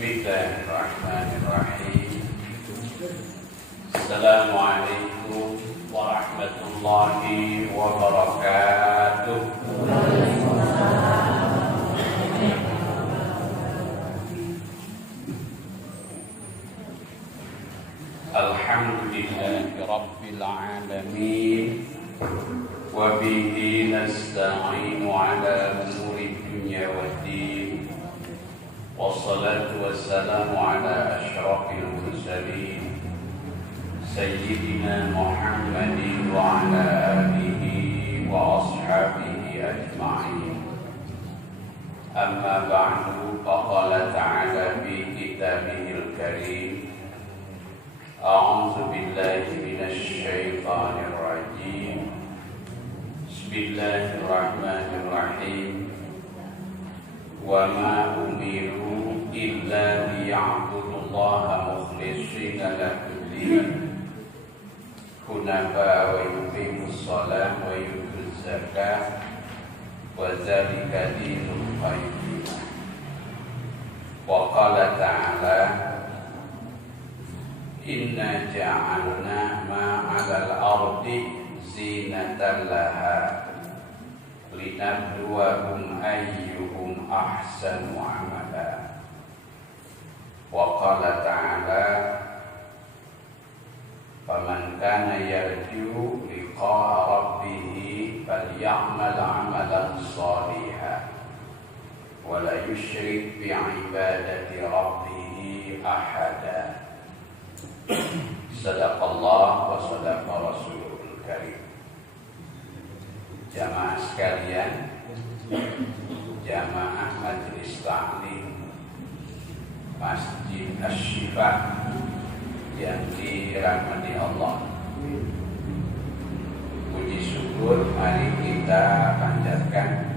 Bismillahirrahmanirrahim. Assalamualaikum warahmatullahi wabarakatuh. Alhamdulillahi rabbil alamin. Wa bihi nasta'inu ala umuri dunya waddin. Wassalatu wassalamu ala asyrafil mursalin Sayyidina Muhammadin wa ala alihi wa ashabihi ajma'in. Amma ba'du, faqala ta'ala fi kitabihil karim. A'udzu billahi minasy syaithanir rajim. Bismillahirrahmanirrahim. Wa ma umiru illa liya'budullaha mukhlishina lahu-d-din hunafa wa yuqimus shalah wa yutuz zakah wa dzalika dinul qayyim. Wa qala ta'ala inna ja'alna ma 'alal ardi zinatan laha linabluwahum ayyuhum ahsanu amala. Wa qala ta'ala faman kana yarju liqa'a rabbih falya'mal 'amalan shalihan wa la yusyrik bi'ibadati rabbih ahada. Sadaqallah wa sadaqa rasulul karim. Jamaah sekalian, jamaah majelis taklim Masjid Asy-Syifa yang dirahmati Allah, puji syukur mari kita panjatkan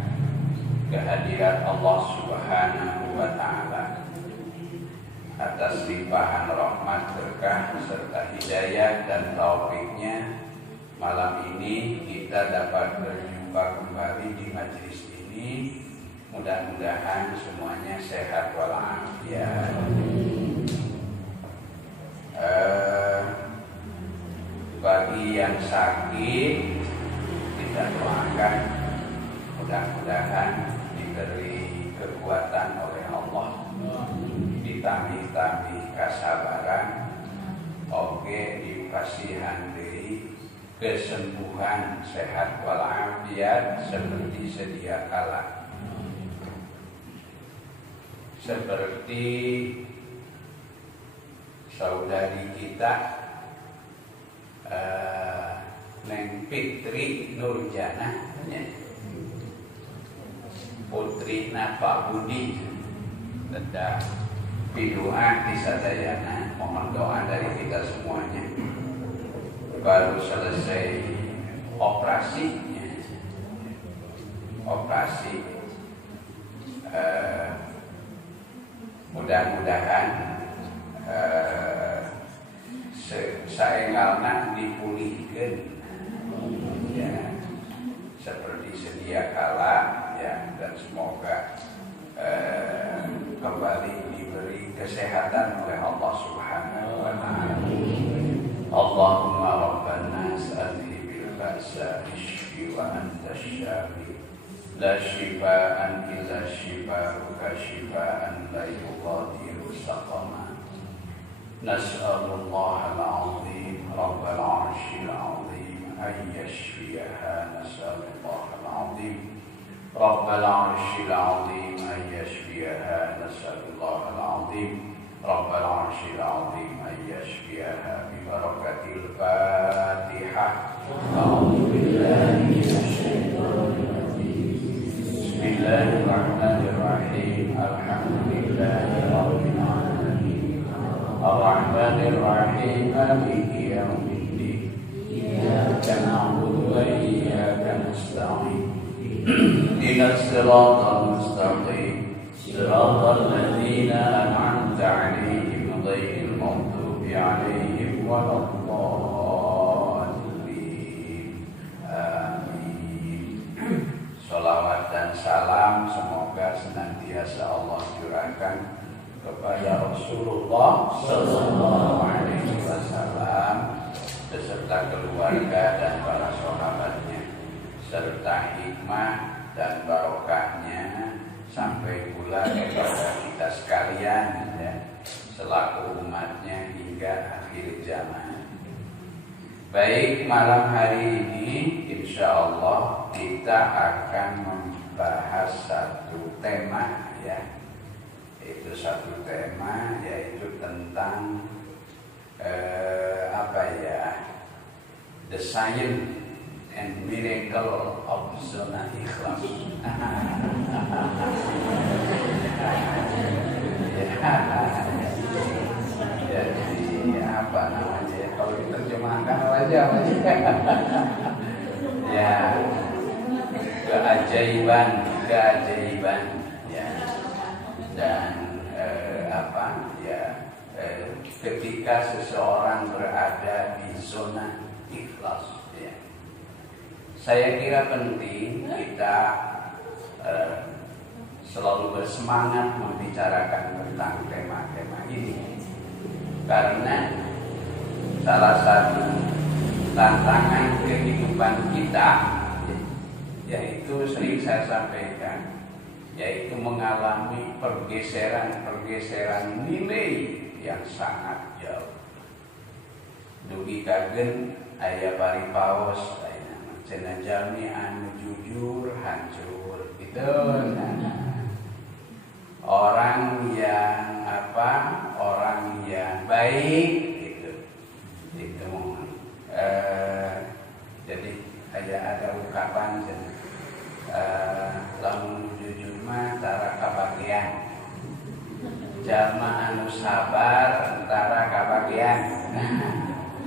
kehadirat Allah Subhanahu wa ta'ala atas limpahan rahmat, berkah serta hidayah dan taufiknya. Malam ini kita dapat berjumpa kembali di majelis ini. Mudah-mudahan semuanya sehat walafiat. Bagi yang sakit, kita doakan mudah-mudahan diberi kekuatan oleh Allah, ditambih kesabaran, oke dikasihan diri kesembuhan sehat walafiat seperti sedia kala. Seperti saudari kita Neng Fitri Nurjana, putrina Pak Budi, tenda bidu'a di sadayana. Mohon doa dari kita semuanya. Baru selesai operasinya, mudah-mudahan saengalna dipulihkan ya, seperti sedia kala ya, dan semoga kembali diberi kesehatan oleh Allah Subhanahu wa ta'ala. Allahumma rabban nas adhibil ba'sa ishfi wa anta syafi la shifaan illa shifauka shifaan la yughadiru saqama. Nas'alullaha al-'azim rabbal 'arsyil 'azim an yashfiyaha. Nas'alullaha al-'azim rabbal 'arsyil 'azim an yashfiyaha. Nas'alullaha al-'azim rabbal 'arsyil 'azim an yashfiyaha. Bi barakatil Fatihah. A'udzu billahi minasy syaithanir rajim. Bismillahirrahmanirrahim. Alhamdulillahi rabbil alamin. Ar-Rahmanir Rahim. Maliki yaumiddin. Iyyaka na'budu wa iyyaka nasta'in. Ihdinas siratal mustaqim. Siratal ladzina an'amta 'alaihim ghairil maghdubi 'alaihim waladdallin. Amin. Shalawat dan salam semoga senantiasa Allah curahkan kepada Rasulullah Sallallahu Alaihi Wasallam beserta keluarga dan para sahabatnya, serta hikmah dan barokahnya sampai pula kepada kita sekalian ya, selaku umatnya hingga akhir zaman. Baik, malam hari ini insya Allah kita akan membahas satu tema ya. Itu satu tema yaitu tentang the science and miracle of zona ikhlas. Jadi apa namanya ya, kalau diterjemahkan aja ya, keajaiban ya, dan ketika seseorang berada di zona ikhlas ya. Saya kira penting kita selalu bersemangat membicarakan tentang tema-tema ini, karena salah satu tantangan kehidupan kita yaitu sering saya sampaikan, yaitu mengalami pergeseran nilai yang sangat jauh. Dugi kagen aya paripaos cenah jalmi anu jujur hancur gitu. Orang yang orang yang baik gitu. Jadi ada ungkapan lamun jujur mah tara kabagian, jalma anu sabar antara kabagian.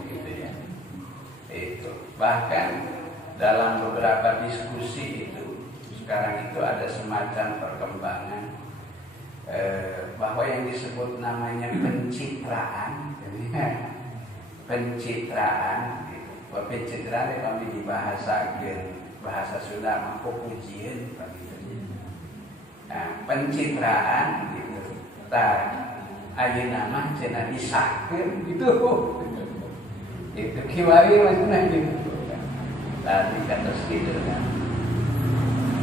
Gitu ya. Itu bahkan dalam beberapa diskusi itu sekarang itu ada semacam perkembangan bahwa yang disebut namanya pencitraan gitu. Pencitraan gitu. Pencitraan kami dibahasakeun bahasa Sunda mah pujian gitu. Nah, pencitraan gitu. Ayeuna mah cenah disahkeun gitu. Itu kiwari maksudnya gitu. Tadi kata gitu kan.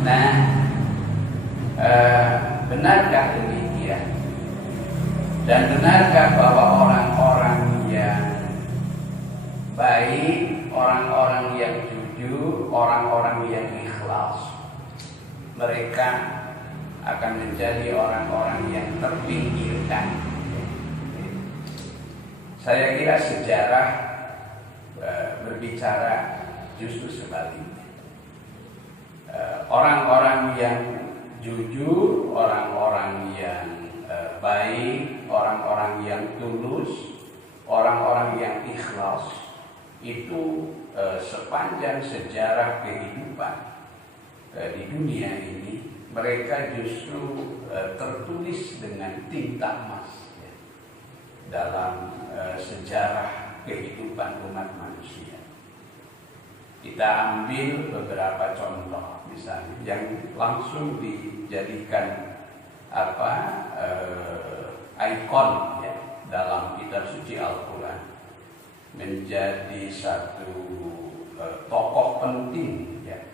Nah, benarkah demikian? Dan benarkah bahwa orang-orang yang baik, orang-orang yang jujur, orang-orang yang ikhlas, mereka akan menjadi orang-orang yang terpinggirkan? Saya kira sejarah berbicara justru sebaliknya. Orang-orang yang jujur, orang-orang yang baik, orang-orang yang tulus, orang-orang yang ikhlas itu sepanjang sejarah kehidupan di dunia ini, mereka justru tertulis dengan tinta emas ya, dalam sejarah kehidupan umat manusia. Kita ambil beberapa contoh, misalnya yang langsung dijadikan ikon ya dalam kitab suci Al-Quran, menjadi satu tokoh penting ya.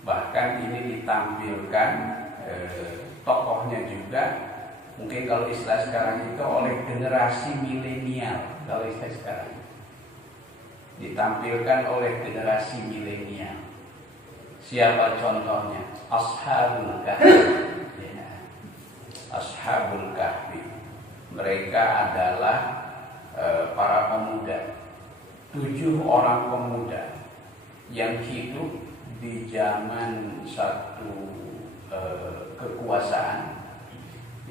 Bahkan ini ditampilkan tokohnya juga mungkin kalau istilah sekarang itu oleh generasi milenial. Kalau istilah sekarang ditampilkan oleh generasi milenial. Siapa contohnya? Ashabul Kahfi ya. Ashabul Kahfi, mereka adalah para pemuda, 7 orang pemuda yang hidup di zaman satu kekuasaan,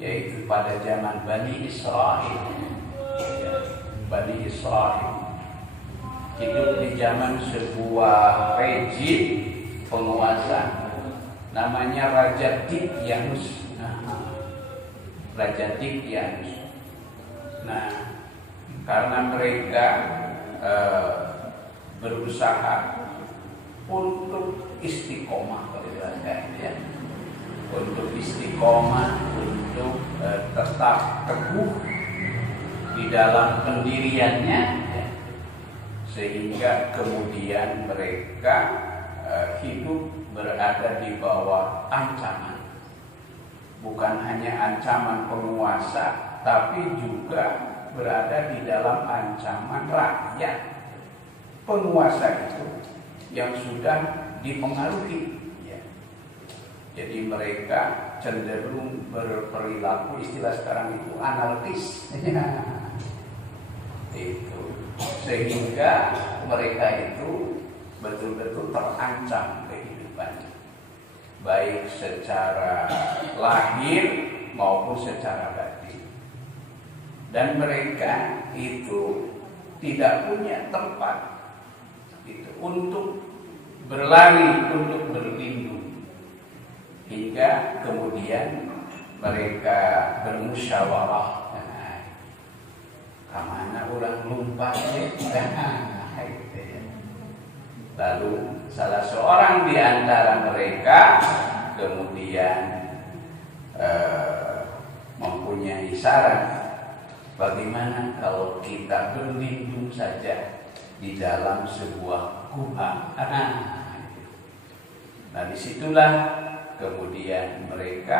yaitu pada zaman Bani Israel ya. Bani Israel hidup di zaman sebuah rejim penguasa namanya Raja Dikyanus. Raja Dikyanus. Nah, karena mereka berusaha untuk istiqomah, kalau ya, untuk istiqomah, untuk untuk tetap teguh di dalam pendiriannya, ya, sehingga kemudian mereka hidup berada di bawah ancaman. Bukan hanya ancaman penguasa, tapi juga berada di dalam ancaman rakyat. Penguasa itu yang sudah dipengaruhi, ya. Jadi mereka cenderung berperilaku, istilah sekarang itu anarkis. Itu sehingga mereka itu betul-betul terancam kehidupannya, baik secara lahir maupun secara batin. Dan mereka itu tidak punya tempat itu untuk berlari, untuk berlindung, hingga kemudian mereka bermusyawarah, kemana orang lupa ya. Lalu salah seorang di antara mereka kemudian mempunyai saran, bagaimana kalau kita berlindung saja di dalam sebuah gua. Nah, disitulah kemudian mereka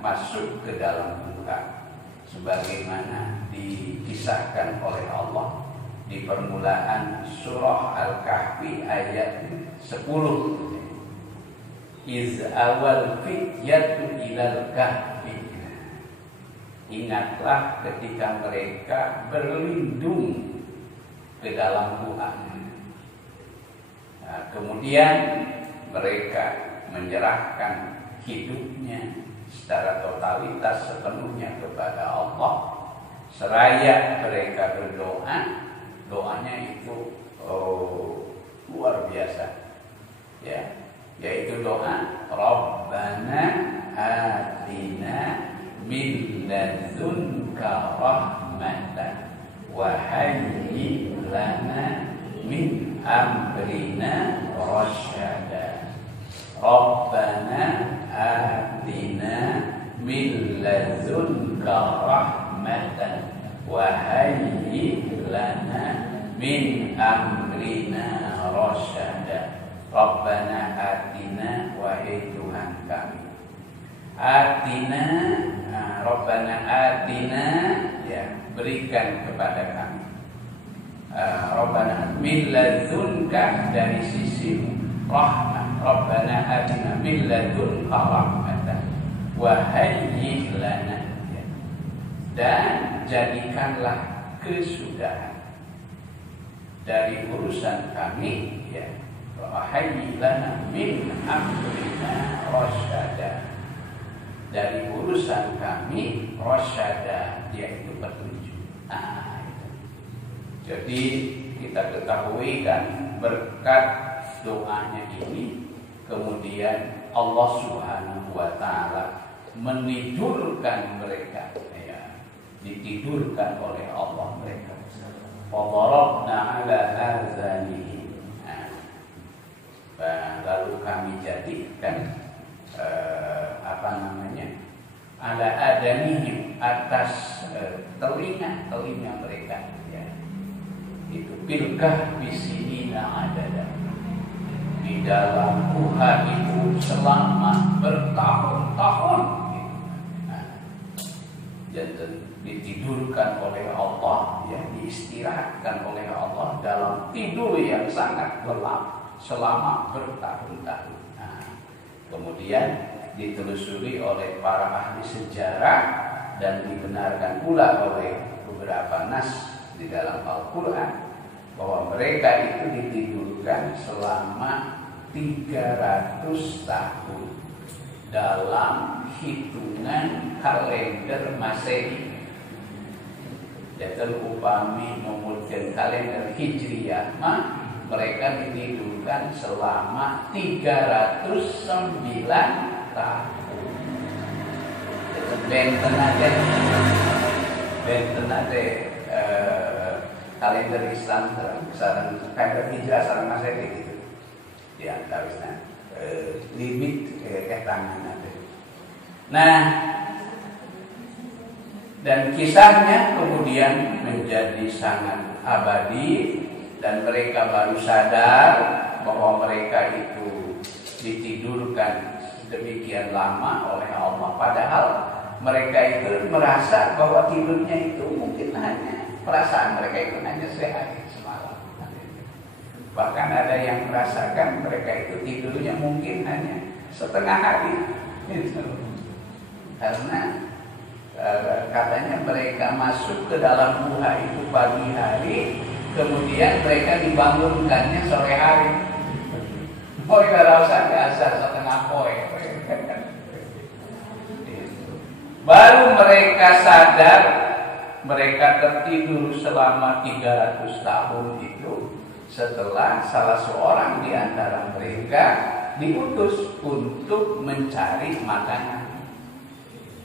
masuk ke dalam gua, sebagaimana dikisahkan oleh Allah di permulaan surah Al-Kahfi ayat 10. Iz awal fityatu ilal kahfi. Ingatlah ketika mereka berlindung ke dalam gua. Nah, kemudian mereka menyerahkan hidupnya secara totalitas sepenuhnya kepada Allah. Seraya mereka berdoa, doanya itu luar biasa, ya, yaitu doa Rabbana atina min ladzunka rahmatan wa hayyi lana min amrina rasyada. Rabbana atina min ladzunka rahmatan wa hayyi lana min amrina rasyada. Rabbana atina, wahai Tuhan kami, atina, Rabbana atina, ya, berikan kepada kami, Rabbana min ladzunka, dari sisi rahmat, Rabbana atina min ladzunka rahmatan wa hayyi lana, ya, dan jadikanlah kesudahan dari urusan kami, ya, wa hayyi lana min amrina rasyada, dari urusan kami rasyada, yaitu petunjuk. Nah, itu. Jadi kita ketahui kan berkat doanya ini kemudian Allah Subhanahu wa taala menidurkan mereka, ya, ditidurkan oleh Allah mereka. Fadarabna ala azanihim. Lalu kami jadikan ala adanihim, atas telinga mereka, ya, itu bilkah bisinina adada, di dalam kuha itu selama bertahun-tahun, gitu. Nah, dan ditidurkan oleh Allah, ya, diistirahatkan oleh Allah dalam tidur yang sangat lelap selama bertahun-tahun. Nah, kemudian ditelusuri oleh para ahli sejarah dan dibenarkan pula oleh beberapa nas di dalam Al-Quran bahwa mereka itu ditidurkan selama 300 tahun dalam hitungan kalender Masehi. Dan upami memulkan kalender Hijriyah, mereka ditidurkan selama 309 tahun. Benten aja kalender Islam sareng kalender Hijrah sareng Masehi gitu. Di antaranya limit tangan ada. Nah, Dan kisahnya kemudian menjadi sangat abadi, dan mereka baru sadar bahwa mereka itu ditidurkan demikian lama oleh Allah, padahal mereka itu merasa bahwa tidurnya itu mungkin hanya, perasaan mereka itu hanya sehari semalam. Bahkan ada yang merasakan mereka itu tidurnya mungkin hanya setengah hari, karena katanya mereka masuk ke dalam gua itu pagi hari, kemudian mereka dibangunkannya sore hari. Oh, kalau usah asal setengah poe. Baru mereka sadar mereka tertidur selama 300 tahun itu setelah salah seorang di antara mereka diutus untuk mencari makanan.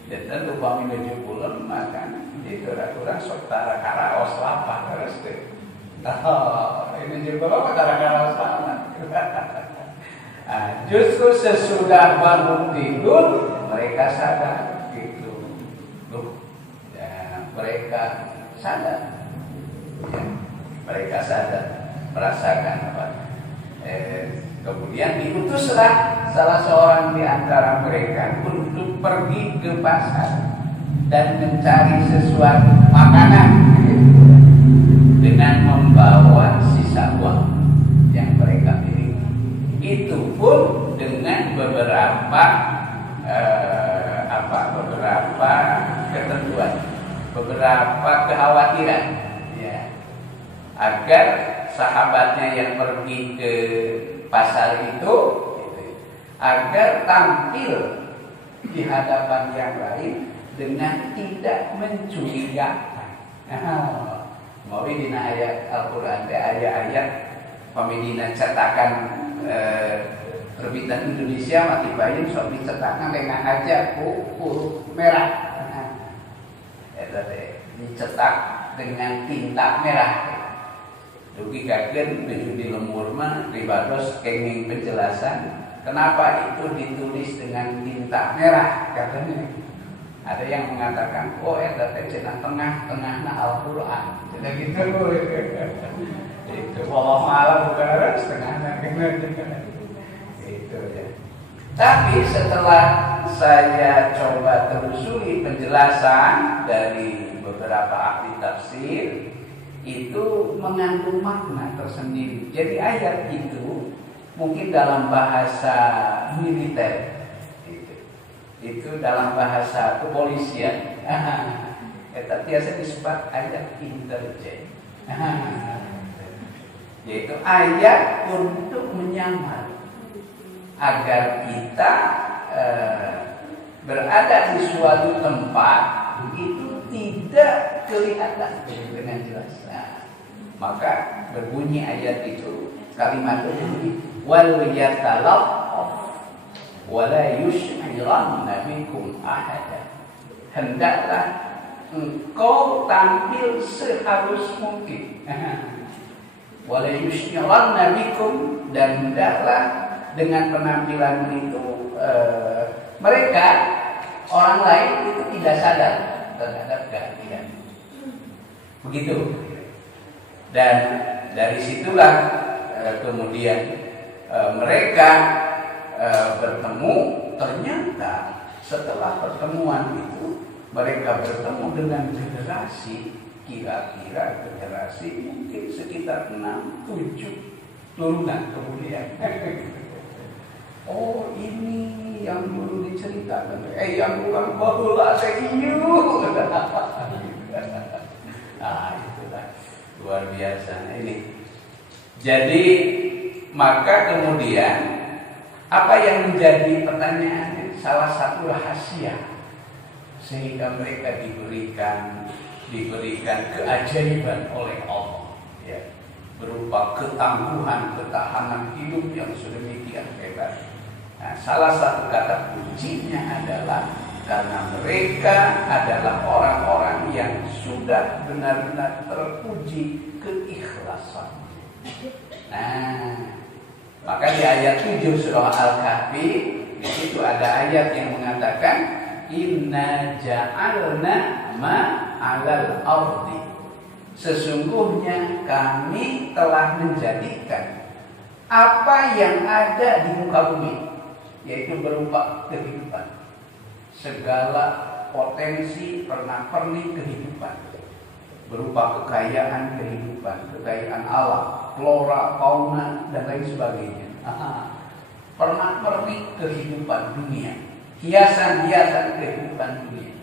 Dan tentu kami menuju pulang makan itu kurang sok tara karaos lapar terus deh. Ini juga apa tara karaos lapar. Justru sesudah bangun tidur mereka sadar gitu. Loh, ya, mereka sadar. Ya, mereka sadar merasakan apa? Kemudian diutuslah salah seorang di antara mereka untuk pergi ke pasar dan mencari sesuatu makanan dengan membawa sisa uang yang mereka miliki. Itu pun dengan beberapa beberapa ketentuan, beberapa kekhawatiran, ya, agar sahabatnya yang pergi ke pasar itu agar tampil di hadapan yang lain dengan tidak mencurigakan. Mau dina ayat Al-Quran, ayat-ayat pemidina cetakan terbitan Indonesia mati bayam sok dicetakan dengan aja huruf merah. Dicetak dengan tinta merah. Dugi kaget menuju di lemur mah ribados kenging penjelasan kenapa itu ditulis dengan tinta merah katanya. Ada yang mengatakan eta teh cenah tengah-tengahna Al-Qur'an. Cenah gitu. Itu wallahu a'lam bukan setengahna itu ya. Tapi setelah saya coba telusuri penjelasan dari beberapa ahli tafsir, itu mengandung makna tersendiri. Jadi ayat itu mungkin dalam bahasa militer, itu dalam bahasa kepolisian, itu biasa disebut ayat intelijen, yaitu ayat untuk menyamar agar kita berada di suatu tempat itu tidak kelihatan dengan jelas. Maka berbunyi ayat itu, kalimat itu wal yatalaqqaf wala yush'iranna bikum ahada. Hendaklah engkau tampil sehalus mungkin. Wala yush'iranna bikum, dan hendaklah dengan penampilan itu mereka orang lain itu tidak sadar terhadap kehadiran. Begitu. Dan dari situlah kemudian mereka bertemu. Ternyata setelah pertemuan itu mereka bertemu dengan generasi, kira-kira generasi mungkin sekitar 6-7 turunan kemudian. Oh, ini yang dulu diceritakan, yang bukan bahula sehiyu. Nah, itulah luar biasa ini. Jadi maka kemudian apa yang menjadi pertanyaannya, salah satu rahasia sehingga mereka diberikan keajaiban oleh Allah, ya, berupa ketangguhan, ketahanan hidup yang sedemikian hebat. Nah, salah satu kata kuncinya adalah karena mereka adalah orang-orang yang sudah benar-benar teruji keikhlasan. Nah, maka di ayat 7 surah Al-Kahfi di situ ada ayat yang mengatakan inna ja'alna ma 'alal ardi. Sesungguhnya kami telah menjadikan apa yang ada di muka bumi, yaitu berupa kehidupan, segala potensi pernak-pernik kehidupan, berupa kekayaan kehidupan, kekayaan alam, flora, fauna, dan lain sebagainya. Pernak-pernik kehidupan dunia, hiasan-hiasan kehidupan dunia.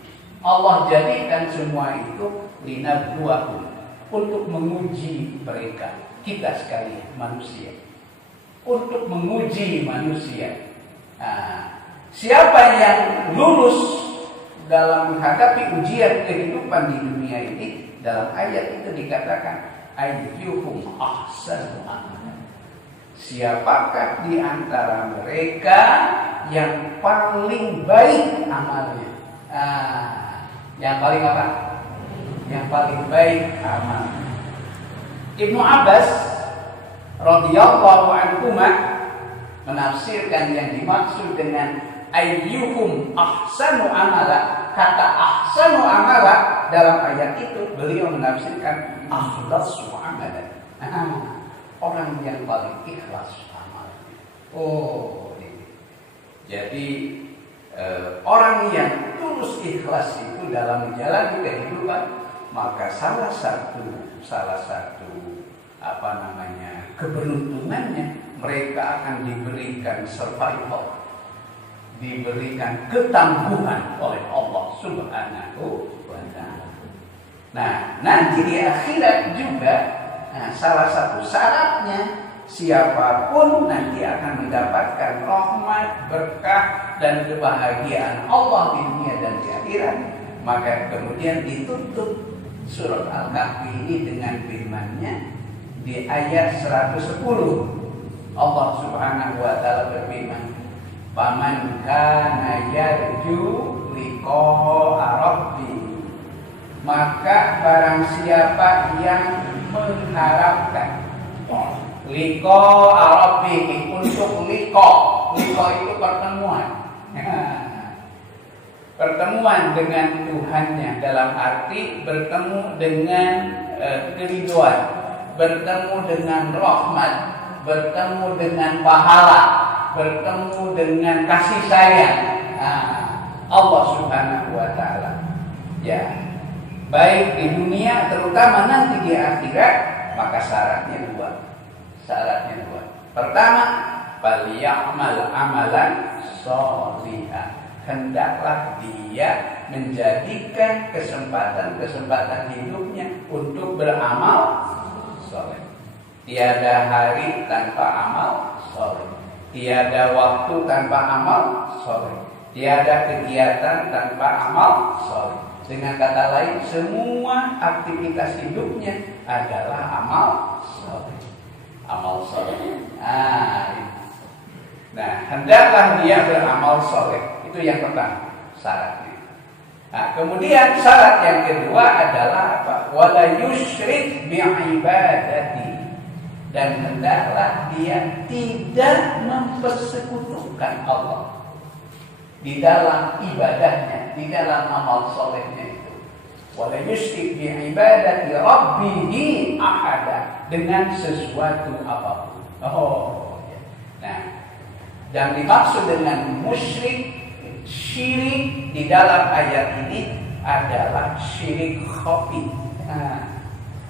Allah jadikan semua itu linabluwakum, untuk menguji mereka, kita sekalian manusia, untuk menguji manusia. Siapa yang lulus dalam menghadapi ujian kehidupan di dunia ini, dalam ayat itu dikatakan ayyuhum ahsanu amalan. Siapakah di antara mereka yang paling baik amalnya? Yang paling apa? Yang paling baik amalnya. Ibnu Abbas radhiyallahu anhu menafsirkan yang dimaksud dengan ayyuhum ahsanu amala. Kata ahsanu amala dalam ayat itu beliau menafsirkan akhlasu amalan. Orang yang paling ikhlas amalnya. Jadi orang yang tulus ikhlas itu dalam menjalani kehidupan, maka salah satu keberuntungannya, mereka akan diberikan survival, diberikan ketangguhan oleh Allah Subhanahu wa ta'ala. Nah, nanti di akhirat juga, salah satu syaratnya, siapapun nanti akan mendapatkan rahmat, berkah, dan kebahagiaan Allah di dunia dan di akhirat. Maka kemudian ditutup surat Al-Kahfi ini dengan firman-Nya di ayat 110. Allah Subhanahu wa ta'ala berfirman, "Faman kana yarju liqa'a rabbih." Maka barang siapa yang mengharapkan liqa'a rabbih, untuk liqa itu pertemuan. Pertemuan dengan Tuhannya dalam arti bertemu dengan keridhaan, bertemu dengan rahmat, bertemu dengan pahala, bertemu dengan kasih sayang Allah Subhanahu wa ta'ala. Ya, baik di dunia terutama nanti di akhirat, maka syaratnya dua. Pertama, falyamal amalan sholihan. Hendaklah dia menjadikan kesempatan hidupnya untuk beramal soleh. Tiada hari tanpa amal soleh, tiada waktu tanpa amal soleh, tiada kegiatan tanpa amal soleh. Dengan kata lain, semua aktivitas hidupnya adalah amal soleh. Amal soleh. Nah, hendaklah dia beramal soleh. Itu yang pertama, syaratnya. Nah, kemudian syarat yang kedua adalah apa? Wala yusyrik bi'ibadati. Dan hendaklah dia tidak mempersekutukan Allah di dalam ibadahnya, di dalam amal solehnya itu. Wala yusyrik bi'ibadati rabbihi ahada, dengan sesuatu apapun. Nah, yang dimaksud dengan musyrik, syirik di dalam ayat ini adalah syirik khafi.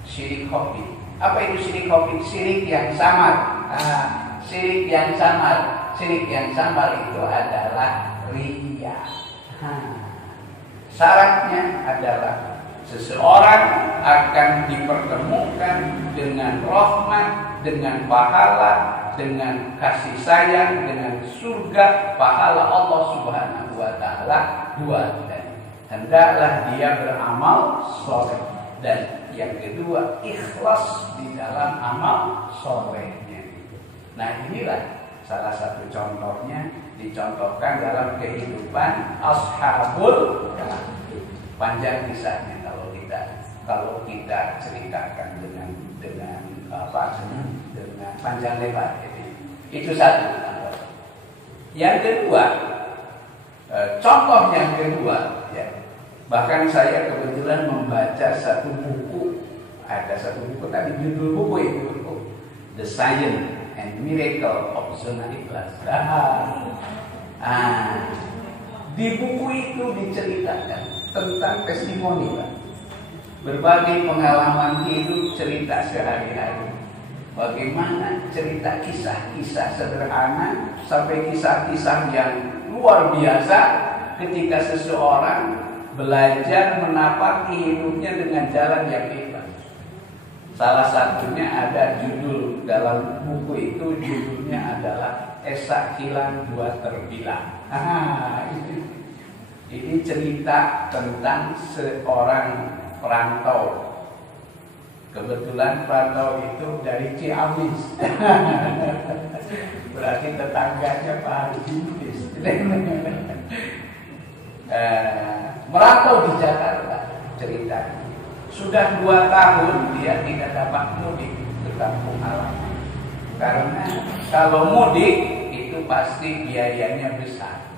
Syirik khafi. Apa itu syirik khafi? Syirik yang samar. Syirik yang samar itu adalah riya. Syaratnya adalah seseorang akan dipertemukan dengan rahmat, dengan pahala, dengan kasih sayang, dengan surga, pahala Allah Subhanahu wa ta'ala. Dua tadi. Hendaklah dia beramal soleh. Dan yang kedua, ikhlas di dalam amal solehnya. Nah, inilah salah satu contohnya, dicontohkan dalam kehidupan Ashabul Kahfi. Panjang kisahnya kalau kita ceritakan dengan panjang lebar. Itu satu. Yang kedua, contoh yang kedua, ya, bahkan saya kebetulan membaca satu buku, ada satu buku tadi judul buku itu The Science and Miracle of Zona Ikhlas. Di buku itu diceritakan tentang testimoni, Pak. Berbagai pengalaman hidup, cerita sehari-hari. Bagaimana cerita kisah-kisah sederhana sampai kisah-kisah yang luar biasa ketika seseorang belajar menapaki hidupnya dengan jalan yang ikhlas. Salah satunya ada judul dalam buku itu, judulnya adalah Esa Hilang Dua Terbilang. Ini cerita tentang seorang perantau. Kebetulan perantau itu dari Ciamis. Berarti tetangganya Pak Haji. Merantau di Jakarta ceritanya. Sudah 2 tahun dia tidak dapat mudik ke kampung halaman. Karena kalau mudik itu pasti biayanya besar.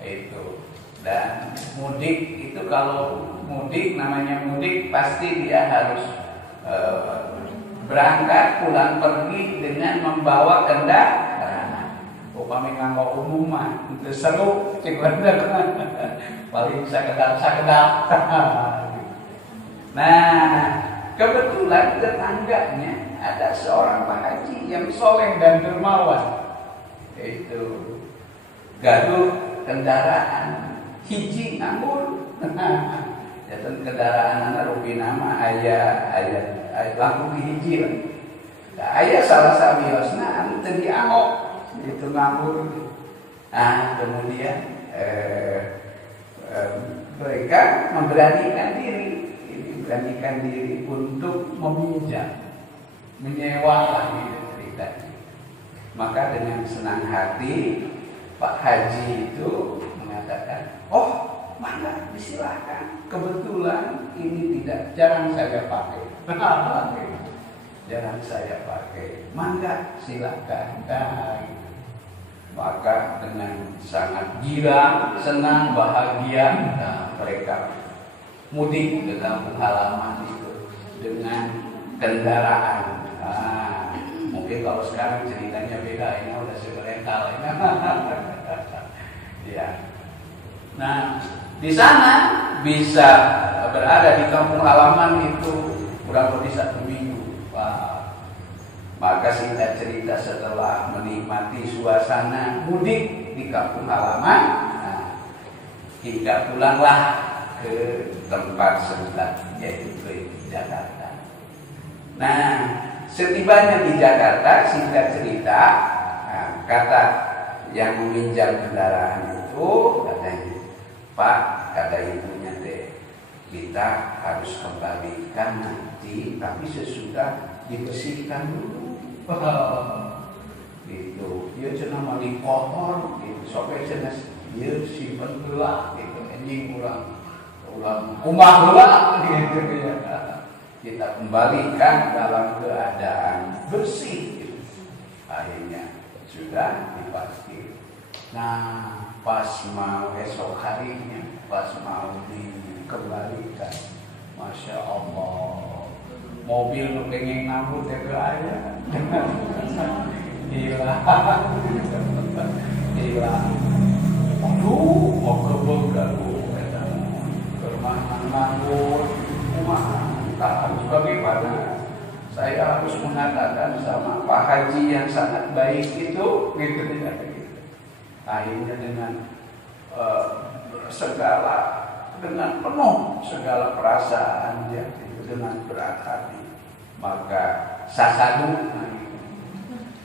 Itu. Dan mudik itu, kalau mudik, namanya mudik, pasti dia harus berangkat pulang pergi dengan membawa kendaraan. Upami nganggo umum mah itu seru, paling sekedap. Nah, kebetulan tetangganya ada seorang Pak Haji yang soleh dan dermawan. Itu gaduh kendaraan hiji nganggur. Jatuh kendaraan anak rupi nama ayah lampu hiji lah. Nah, ayah salah sabiosna anu teu diangok itu nganggur. Nah, kemudian mereka memberanikan diri untuk meminjam, menyewa lah gitu ceritanya. Maka dengan senang hati Pak Haji itu mengatakan, "Oh, mangga disilahkan. Kebetulan ini jarang saya pakai. Jarang saya pakai. Mangga silakan." Maka dengan sangat girang, senang, bahagia, mereka mudik ke kampung halaman itu dengan kendaraan. Mungkin kalau sekarang ceritanya beda, ini udah seberental. Ya. Nah, di sana bisa berada di kampung halaman itu kurang lebih 1 minggu. Maka singkat cerita, setelah menikmati suasana mudik di kampung halaman, hingga pulanglah ke tempat semula, yaitu ke Jakarta. Nah, setibanya di Jakarta, singkat cerita, kata yang meminjam kendaraan itu katanya, "Pak," kata ibunya teh, "kita harus kembalikan nanti, tapi sesudah dibersihkan dulu." Gitu. Dia cenah mandi kotor, gitu. Sampai cenah dia simpen heula, gitu. Anjing ulang kumah heula, gitu ya. Kita kembalikan dalam keadaan bersih, gitu. Akhirnya sudah dipakai. Nah, pas mau esok harinya, pas mau dikembalikan, Masya Allah, mobil nu kenging ngambut teh aya. Gila. Aduh, mau kebongkaru eta. Kermahan ngambut, kumaha? Harus bagaimana? Saya harus mengatakan sama Pak Haji yang sangat baik itu, gitu tidak gitu. Akhirnya dengan dengan penuh segala perasaan dia, dengan berat hati, maka sasadu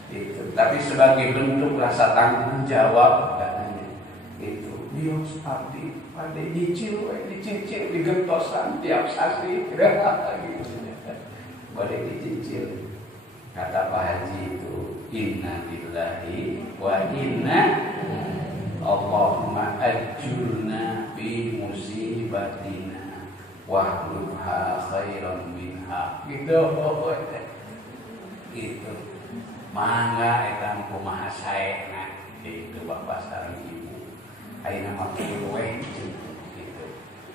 itu. Tapi sebagai bentuk rasa tanggung jawab katanya itu, dia seperti pada dicicil digentosan tiap sasi, gitu. Boleh dicicil. Kata Pak Haji itu, "Inna lillahi wa inna Allahumma ajurna fi musibatina wahlubha khairan minha." Gitu. Gitu. Mangga eta kumaha saena itu Bapak sareng Ibu. ayeuna mah we gitu.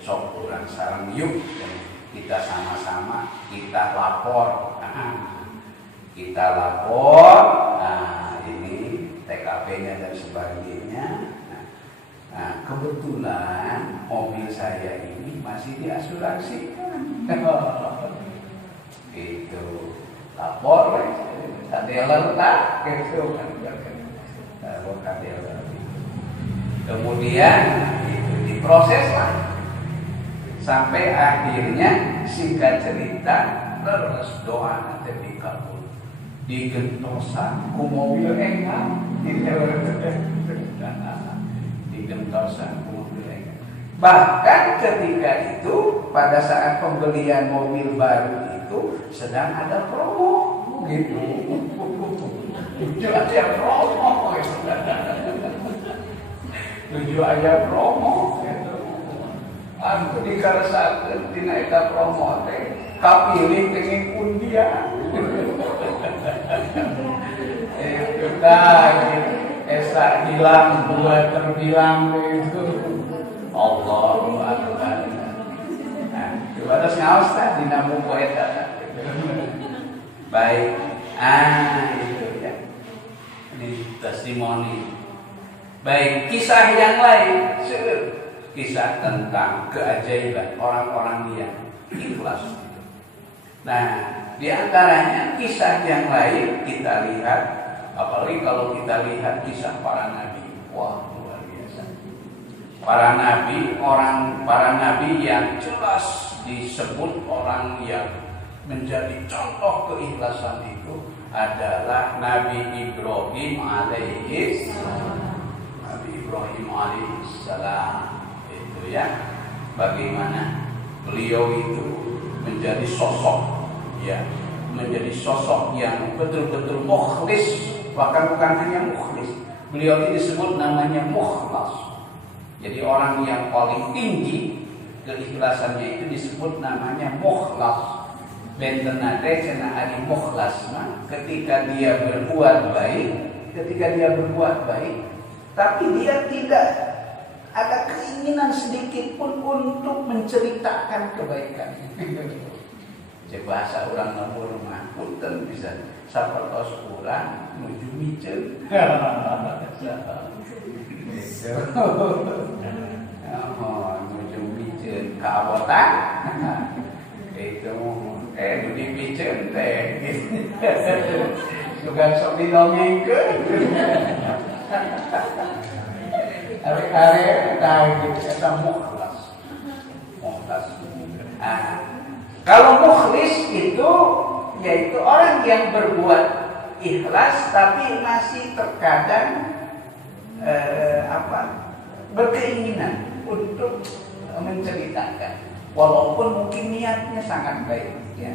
Sok urang sareng yuk kita sama-sama kita lapor. Kita lapor. Nah, ini TKP-nya dan sebagainya. Nah, kebetulan mobil saya ini masih diasuransikan. Itu lapor, kadel tak, gitu kan. Kemudian itu diproses lah. Sampai akhirnya singkat cerita terus doa nanti dikabul. Digentosan ku mobil engkang. Digentosan ku mobil engkang. Bahkan ketika itu pada saat pembelian mobil baru itu sedang ada promo gitu. Tujuh aja promo tujuh aja promo gitu. Aku dikaresakeun tina eta promo teh kapilih teh undian. Esa hilang dua terbilang itu. Allahu Akbar. Nah, batas ngaos tah dina buku eta. Baik. Itu ya. Ini testimoni. Baik, kisah yang lain, kisah tentang keajaiban orang-orang yang ikhlas. Nah, di antaranya kisah yang lain kita lihat, apalagi kalau kita lihat kisah para nabi, wah luar biasa. Para nabi yang jelas disebut orang yang menjadi contoh keikhlasan itu adalah Nabi Ibrahim alaihissalam. Itu ya, bagaimana beliau itu menjadi sosok yang betul-betul mukhlis, bahkan bukan hanya mukhlis, beliau ini disebut namanya mukhlas. Jadi orang yang paling tinggi keikhlasannya itu disebut namanya mukhlas. Benten nate cenah ari mukhlas mah ketika dia berbuat baik, tapi dia tidak ada keinginan sedikit pun untuk menceritakan kebaikan. Cek bahasa orang nomor mah punten bisa sapertos urang nuju miceun. Nuju miceun ka abotan. Itu nu dipiceun teh. Juga sok didongengkeun. Are-are kita mukhlas. Kalau mukhlis itu yaitu orang yang berbuat ikhlas tapi masih terkadang berkeinginan untuk menceritakan, walaupun mungkin niatnya sangat baik. Ya,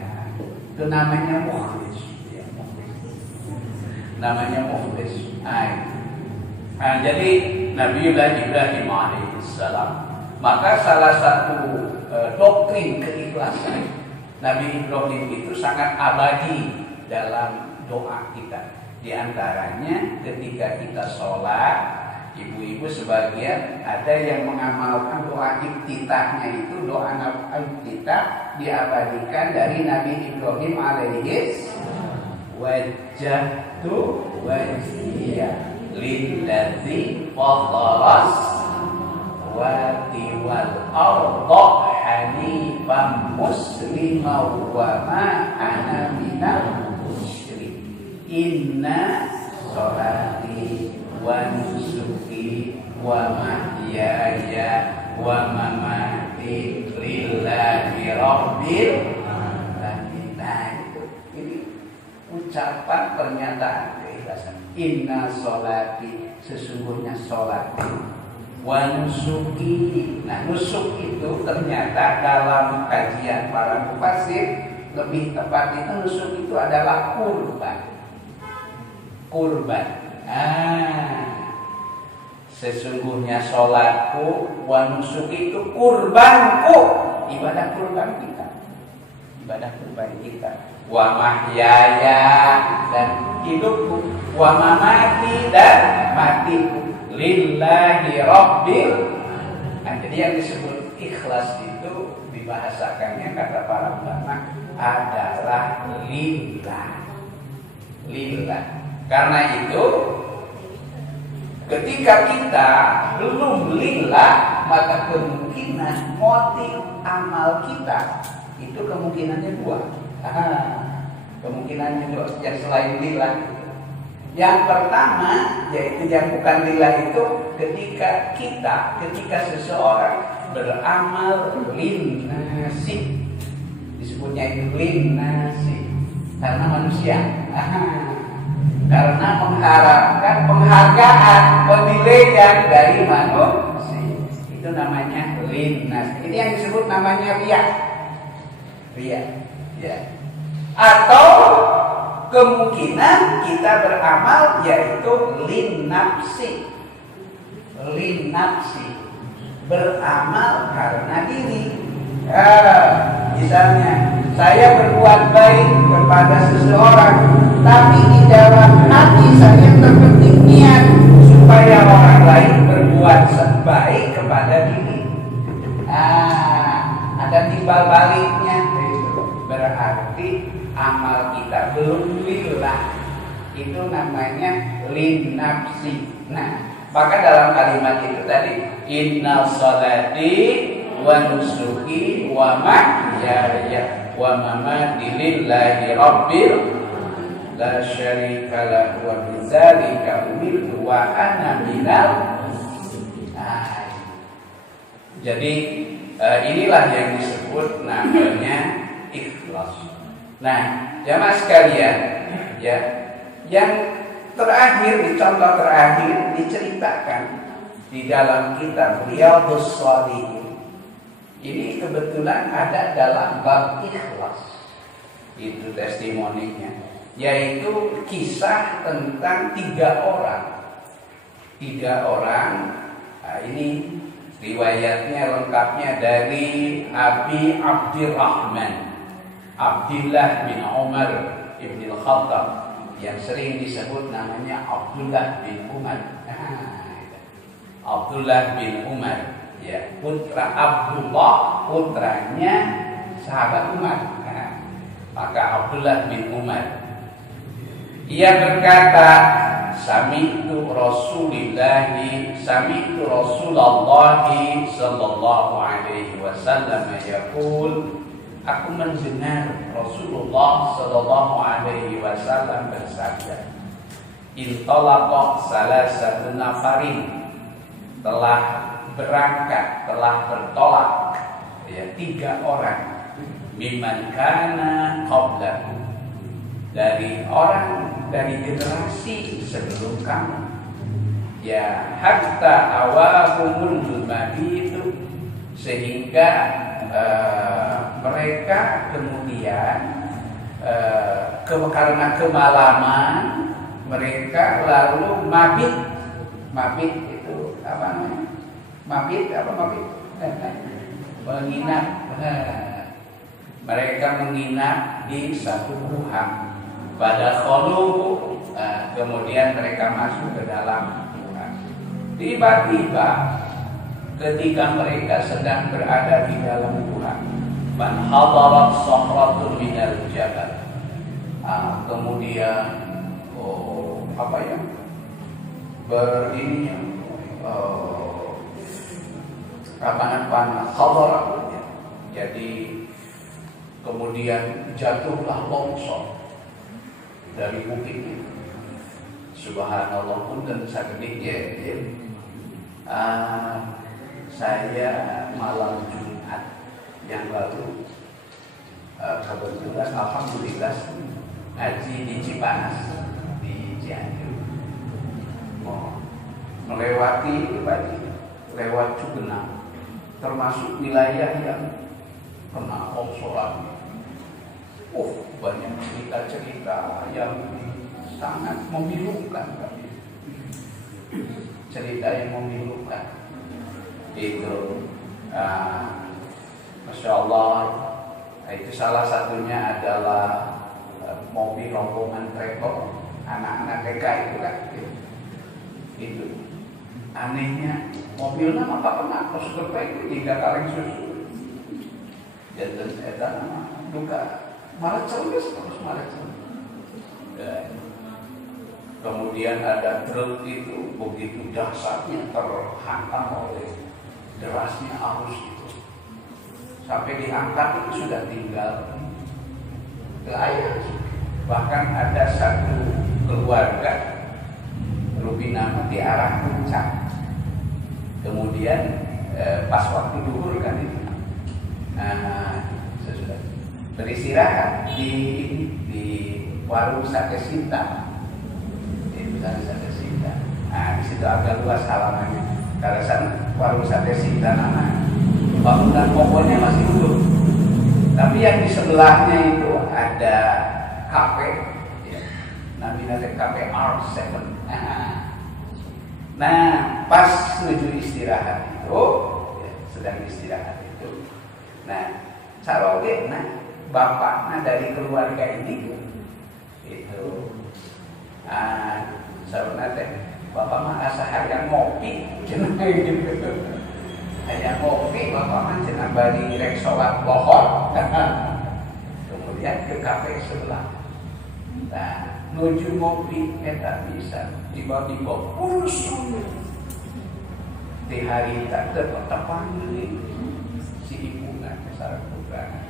itu namanya mukhlis. Ya, namanya mukhlis. Jadi Nabiullah Ibrahim alaihissalam, maka salah satu doktrin keikhlasan Nabi Ibrahim itu sangat abadi dalam doa kita. Di antaranya ketika kita sholat, ibu-ibu sebagian ada yang mengamalkan doa iftitahnya itu, doa iftitah diabadikan dari Nabi Ibrahim alaihissalam. Wajjahtu wajhiya lilladzi fadharas wati wal arda hanifan musliman wa ma ana minal musyrikin. Inna sholati wa nusuki wa mahyaya wa mamati lillahi rabbil alamin. Ini ucapan pernyataan keikhlasan. Inna sholati, sesungguhnya sholat, wa nusuki. Nah, nusuk itu ternyata dalam kajian para mufassir lebih tepat itu nusuk itu adalah kurban. Sesungguhnya sholatku, wa nusuki itu kurbanku, ibadah kurban kita. Wa mahyaya dan hidupku, wa mamati dan matiku, lillahi rabbil. Nah, jadi yang disebut ikhlas itu dibahasakannya kata para ulama adalah lillah. Lillah. Karena itu ketika kita belum lillah, maka kemungkinan motif amal kita itu kemungkinannya dua. Kemungkinannya dua yang selain lillah. Yang pertama yaitu yang bukan lillah itu ketika seseorang beramal linnasi, disebutnya itu linnasi karena manusia. Karena mengharapkan penghargaan, penilaian dari manusia, itu namanya linnas. Ini yang disebut namanya riya. Ya. Atau kemungkinan kita beramal yaitu linnafsi, beramal karena diri. Misalnya saya berbuat baik kepada seseorang, tapi di dalam hati saya terbetik niat supaya orang lain berbuat baik kepada diri. Ada timbal baliknya, berarti amal kita belum lillah. Itu namanya linnafsi. Nah, maka dalam kalimat itu tadi inna sholati wa nusuki wa mahyaya wa mamati lillahi rabbil la syarika lahu wa bidzalika umirtu wa ana minal. Jadi inilah yang disebut namanya ikhlas. Nah, jamaah sekalian, ya, yang terakhir, di contoh terakhir diceritakan di dalam kitab Riyadhus Shalihin. Ini kebetulan ada dalam bab ikhlas. Itu testimoninya, yaitu kisah tentang tiga orang. Nah, ini riwayatnya lengkapnya dari Abi Abdurrahman Abdullah bin Umar ibn al-Khattab, yang sering disebut namanya Abdullah bin Umar. Abdullah bin Umar, ya, putra Abdullah, putranya sahabat Umar. Maka Abdullah bin Umar, ia berkata, sami'tu Rasulullah sallallahu alaihi wasallam yaqul, aku mendengar Rasulullah sallallahu alaihi wasallam bersabda, intalaqa salasatu nafarin, telah berangkat, telah bertolak, ya, 3 orang, mimman kana qablahu, dari generasi sebelum kamu, ya, hatta awahumul mabitu, sehingga mereka kemudian karena kemalaman mereka lalu mabit itu apa namanya? Mabit menginap. Mereka menginap di satu gua. Pada khuluhu, kemudian mereka masuk ke dalam gua. Tiba-tiba ketika mereka sedang berada di dalam gua, man hadarat sahratun minal jabal, kemudian panas hadarat, jadi kemudian jatuhlah longsor dari bukit itu. Subhanallah, pun dan sakit ya. Saya malam Jumat yang lalu kebetulan alhamdulillah ngaji di Cipanas di Cianjur, melewati lewat Cugenang, termasuk wilayah yang kena longsoran. Banyak cerita-cerita yang sangat memilukan, cerita yang memilukan. Itu Masya Allah, itu salah satunya adalah mobil rombongan trekor anak-anak TK itu kan, itu Anehnya mobilnya maka pernah terus berbaik jika kaleng susu. Jantan edan duka malah cerdas terus malah cerdas. Kemudian ada truk itu begitu dahsyatnya terhantam oleh derasnya arus itu. Sampai diangkat itu sudah tinggal layar. Bahkan ada satu keluarga Rubinama di arah puncak. Kemudian pas waktu duhur kan itu, sesudah beristirahat di warung sate Sinta. Di sate Sinta. Di situ agak luas halamannya. Karena sana warung sate Sinta namanya. Bangunan pokoknya masih utuh. Tapi yang di sebelahnya itu ada kafe, ya. Namanya kafe R7. Nah, pas menuju istirahat itu, ya, sedang istirahat itu. Nah, saroge, bapaknya dari keluarga ini itu, saroge, bapak mah asa hayang ngopi, cenah gitu. Hayang ngopi, bapak mah cenah bari rek sholat lohor. Kemudian ke kafe sebelah. Nah, nuju ngopi eta bisa tiba-tiba pulus di hari tak terpetapang si ibu nggak kesarang putra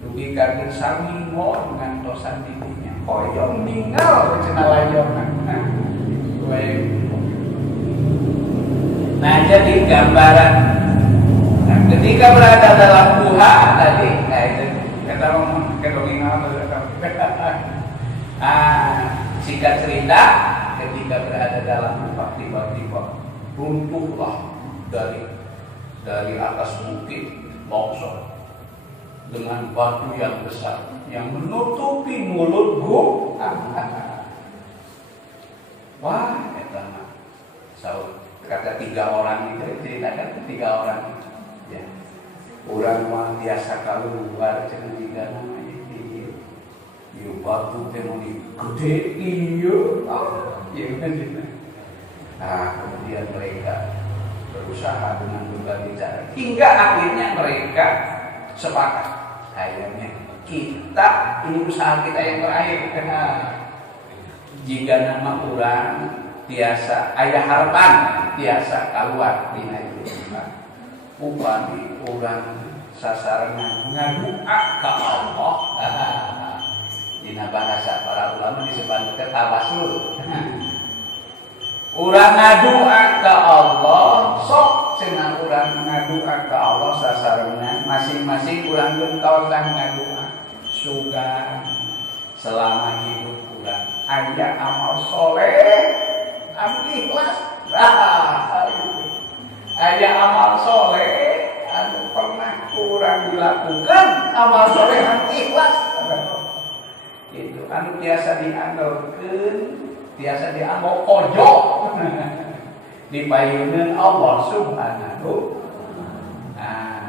dugi kaget sami ngor ngantosan didinya koyong ninggal cenah layonan. Nah, jadi gambaran ketika berada dalam duha tadi, itu kita ngomong kedongingan singkat cerita, ketika berada dalam duha tiba-tiba runtuhlah dari atas bukit longsor dengan batu yang besar yang menutupi mulut gua. Wah, kata 3 orang itu ceritakan 3 orang ya. Orang mah biasa keluar cenah juga namanya ieu batu teh mau digede ieu. Kemudian mereka berusaha dengan berbagai cara hingga akhirnya mereka sepakat. Akhirnya kita ini usaha kita yang terakhir karena jika nama orang tiasa ayah harapan tiasa keluar dina itu upami orang sasarna ngadua ka Allah. Dina bahasa para ulama disebut tawasul. Urang ngadua ka Allah, sok cenah urang ngadua ka Allah sasarna masing-masing urang geus kawasan ngadua sugan selama hidup urang aya amal soleh anu ikhlas. Aya amal soleh anu pernah urang dilakukan amal soleh anu ikhlas. Itu anu biasa diandalkeun, biasa dianggap pojok dipayungan Allah Subhanahu.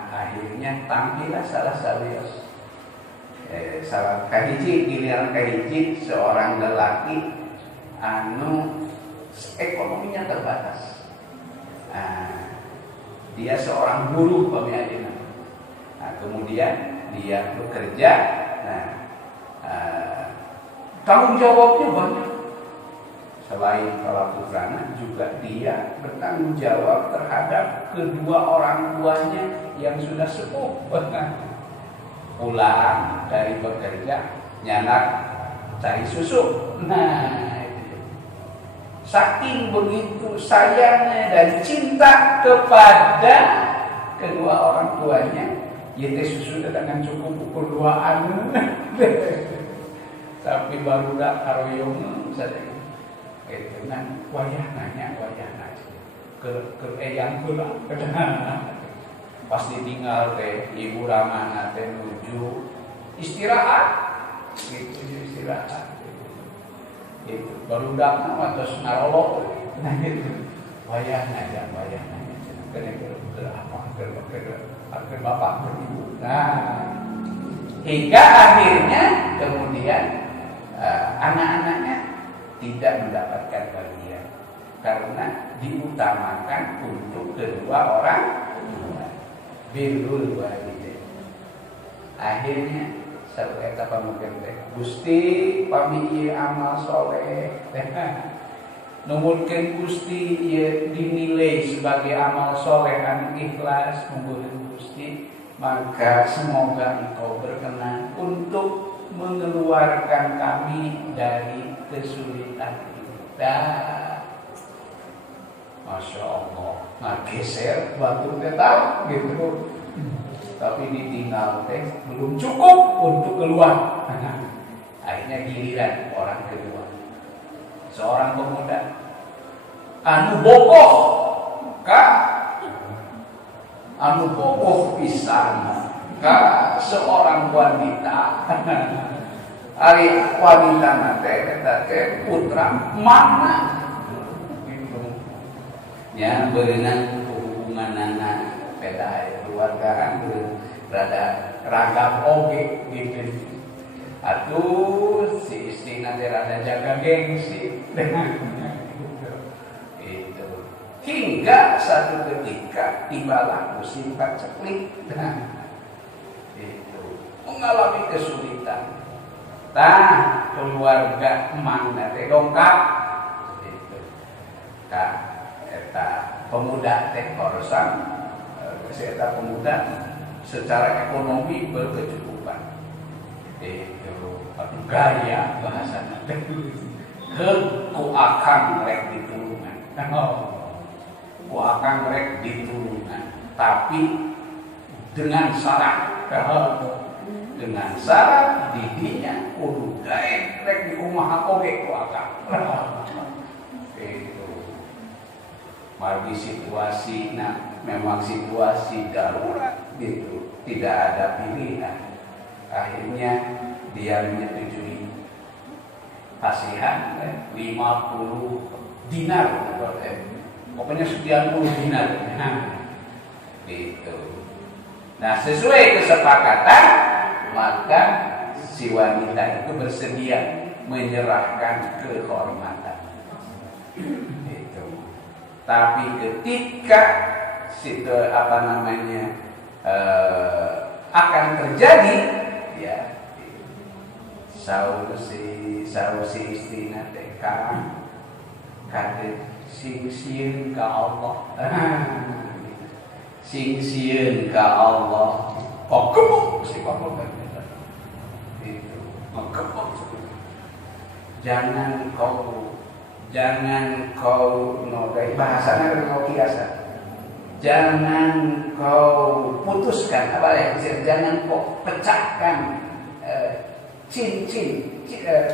Akhirnya tampillah salah salios salah kahiji giliran kahiji seorang lelaki anu ekonominya terbatas. Dia seorang buruh pemiajian. Kemudian dia bekerja. Tanggung jawabnya banyak. Selain para putranya juga dia bertanggung jawab terhadap kedua orang tuanya yang sudah sepuh. Pulang dari bekerja nyanak cari susu. Saking begitu sayangnya dan cinta kepada kedua orang tuanya, yaitu susu dengan cukup ukur 2an. Tapi baru dak karoyong saja. Itu nan wayah nanya ke eyang heula. Pas ditinggal teh ibu ramana teh nuju istirahat. Gitu istirahat. Itu baru dak watos narolok. Nah gitu. Wayah nanya. Kena apa? Ke bapak ke ibu. Nah, hingga akhirnya kemudian anak-anaknya tidak mendapatkan bagian. karena diutamakan untuk kedua orang tua. Birrul walidain. Akhirnya satu eta pamungkin teh Gusti pami ieu amal soleh numutkeun Gusti ieu dinilai sebagai amal soleh anu ikhlas nuhun Gusti, maka semoga Engkau berkenan untuk mengeluarkan kami dari kesulitan kita. Masya Allah, ngageser batu teta gitu, tapi ditinggal teh belum cukup untuk keluar. Akhirnya giliran orang kedua, seorang pemuda anu bogoh kak, anu bogoh pisan kak seorang wanita. Ari wanita nate eta teh putra mana ya berenang hubungan anak beda keluargaan rada ragam oge gitu. Atuh si istri nanti rada jaga gengsi itu hingga satu ketika tibalah musim paceklik itu mengalami kesulitan. Keluarga emang nanti dongkap itu eta pemuda teh korosan eta pemuda secara ekonomi berkecukupan itu gaya bahasana ku akan rek ditulungan ku akan rek ditulungan tapi dengan syarat didinya kudu gawe rek di kumaha oge ku akan itu margi situasi memang situasi darurat gitu, tidak ada pilihan. Akhirnya dia menyetujui kasihan 50 dinar pokoknya sekian puluh dinar gitu. Nah sesuai kesepakatan maka si wanita itu bersedia menyerahkan kehormatan. Tapi ketika situ akan terjadi ya sausi istri nate kade sing ka Allah sing sieun ka Allah kok gemuk si bapak itu mengemuk. Jangan kau nodai bahasanya kau kiasan. Jangan kau putuskan jangan kau pecahkan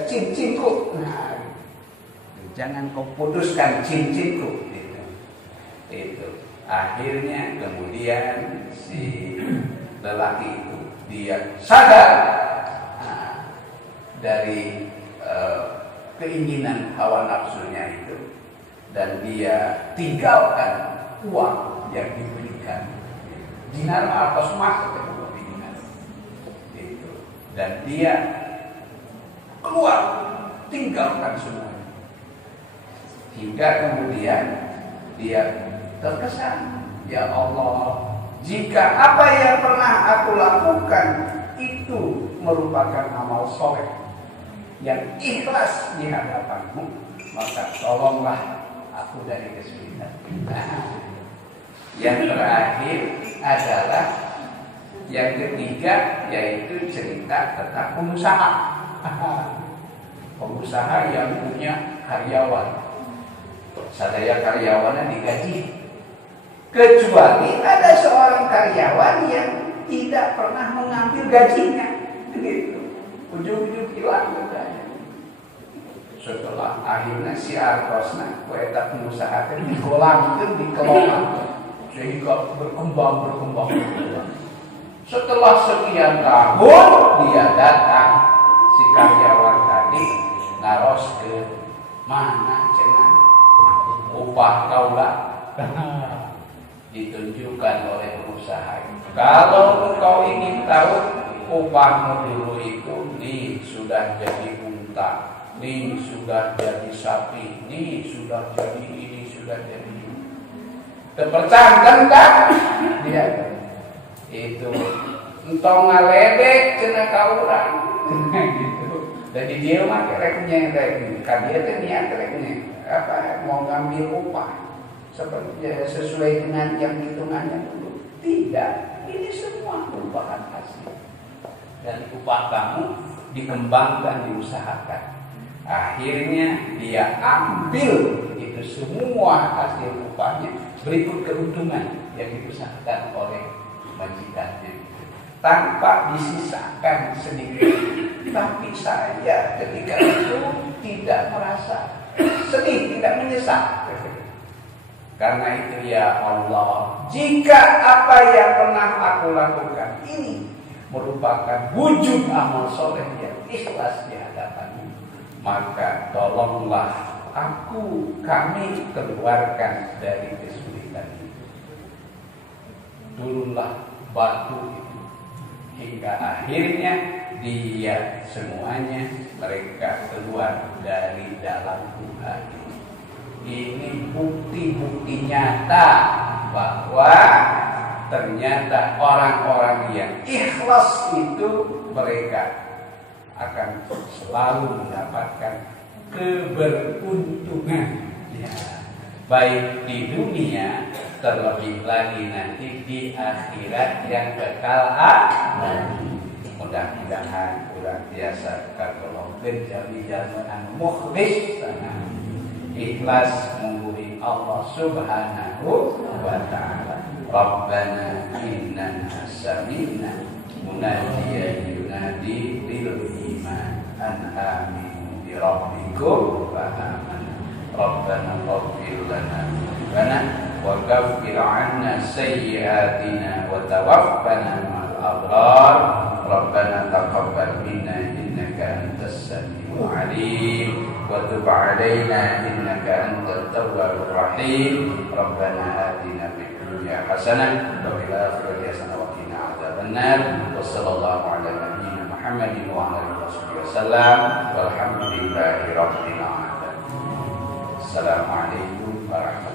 cincinku. Nah, jangan kau putuskan cincinku. Itu. Akhirnya kemudian si lelaki itu dia sadar dari keinginan hawa nafsunya itu dan dia tinggalkan uang yang diberikan dinar atau emas atau dinar itu dan dia keluar tinggalkan semuanya hingga kemudian dia terkesan, ya Allah, jika apa yang pernah aku lakukan itu merupakan amal soleh yang ikhlas di hadapanmu, maka tolonglah aku dari kesulitan. Yang terakhir adalah yang ketiga, yaitu cerita tentang pengusaha. Pengusaha yang punya karyawan, sadaya karyawannya digaji, kecuali ada seorang karyawan yang tidak pernah mengambil gajinya, gitu. Ujung-ujung hilang gajinya. Setelah akhirnya si artosna, kueta pengusaha itu dikelola sehingga berkembang. Setelah sekian tahun dia datang, si karyawan tadi ngaros ke mana cenah upah kaula ditunjukkan oleh pengusaha. Kalau engkau ingin tahu upahmu dulu itu, nih sudah jadi unta, nih sudah jadi sapi, nih sudah jadi ini sudah jadi terpercaya kan dia itu entong ngaledek kena kauran gitu. Jadi dia mah kereknya kan dia tuh niat kereknya apa mau ngambil upah sesuai dengan yang hitungannya dulu. Tidak, ini semua merupakan hasil dari upah kamu dikembangkan, diusahakan. Akhirnya dia ambil itu semua hasil upahnya berikut keuntungan yang diusahakan oleh majikannya tanpa disisakan sedikit. Tapi saya ketika itu tidak merasa sedih, tidak menyesal. Karena itu ya Allah, jika apa yang pernah aku lakukan ini merupakan wujud amal soleh yang ikhlas di hadapanmu, maka tolonglah kami keluarkan dari kesulitan itu. Turunlah batu itu hingga akhirnya dia semuanya mereka keluar dari dalam Tuhan. Ini bukti-bukti nyata bahwa ternyata orang-orang yang ikhlas itu mereka akan selalu mendapatkan keberuntungan ya, baik di dunia terlebih lagi nanti di akhirat yang kekal abadi. Mudah-mudahan ulah biasa kalau menjadi jalan mukhlis ikhlas menguring Allah Subhanahu wa taala. Rabbana innana sami'na munadiyan yunadi lil iman an aminu bi rabbikum fa amanna. Rabbana ighfir lana dhunubana wa kaffir 'anna sayyi'atina wa tawaffana ma'al abrar. Rabbana taqabbal minna innaka antas samiul 'alim wa tub 'alaina innaka antat tawwabur rahim. Rabbana atina fid dunya hasanah wa fil akhirati hasanah wa qina adzabannar. Wa sallallahu ala nabiyyina Muhammadin wa ala alihi wasallam walhamdulillahi rabbil alamin. Assalamualaikum warahmatullahi wabarakatuh.